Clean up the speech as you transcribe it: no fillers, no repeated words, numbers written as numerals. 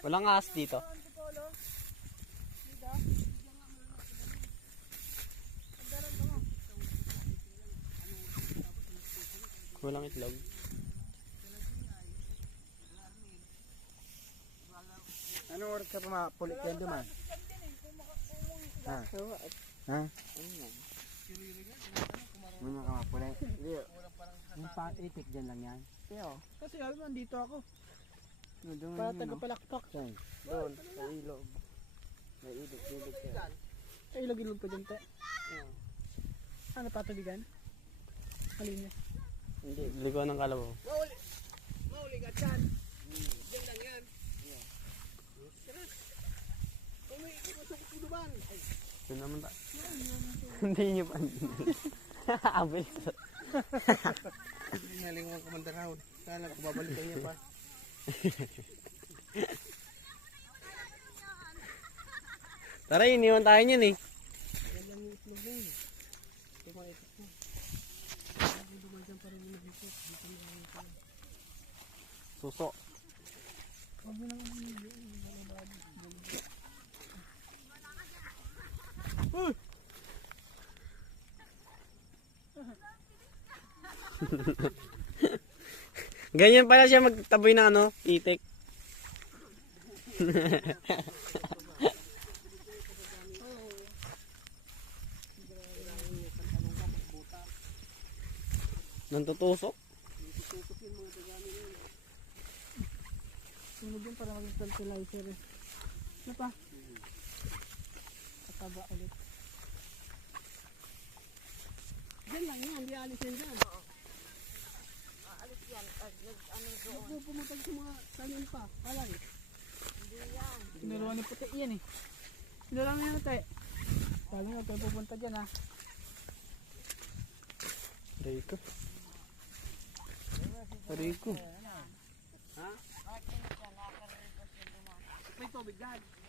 Walang ahas dito. Walang itlog. Anong oras ka pa mapulit yan duman? Ha? Ha? Ano ka mapulit? Yung pa-itik dyan lang yan. Kasi alam mo, nandito ako. Doon Para yun, no? taga-palakpak. Saan? Doon, sa ilog. May ilog ka. Ay, ilog-ilog pa dyan, te. Ano, patubigan? Malinis. Hindi. Ligo ng kalabaw. Mahuli ka dyan. Dyan lang yan. Kung may ikusok ko duman. Ito naman ta. Hindi nyo pa. Abel. Nalingon ko man daw. Kala ko babalikan niya pa. Tara, iniwan tayo niyan eh. Walang itlog na yun. Tumaikot mo. Duman dyan pa rin yung nabikot. Dito na lang ito. Suso. Huwag mo lang ang Ganyan pala siya magtaboy ng ano, itik. Nantutusok. sunog yun para maging fertilizer eh. Ano pa? Kataba ulit. Diyan lang yan, hindi alis yan dyan. Alis yan, ano doon. Huwag pumutag sa mga tanyan pa, palay. Hindi yan. Nilawan ni puti yan eh. Nilawan niya na tayo. Sabi nga tayo pupunta dyan ha. Rico. Rico. May tubig dyan.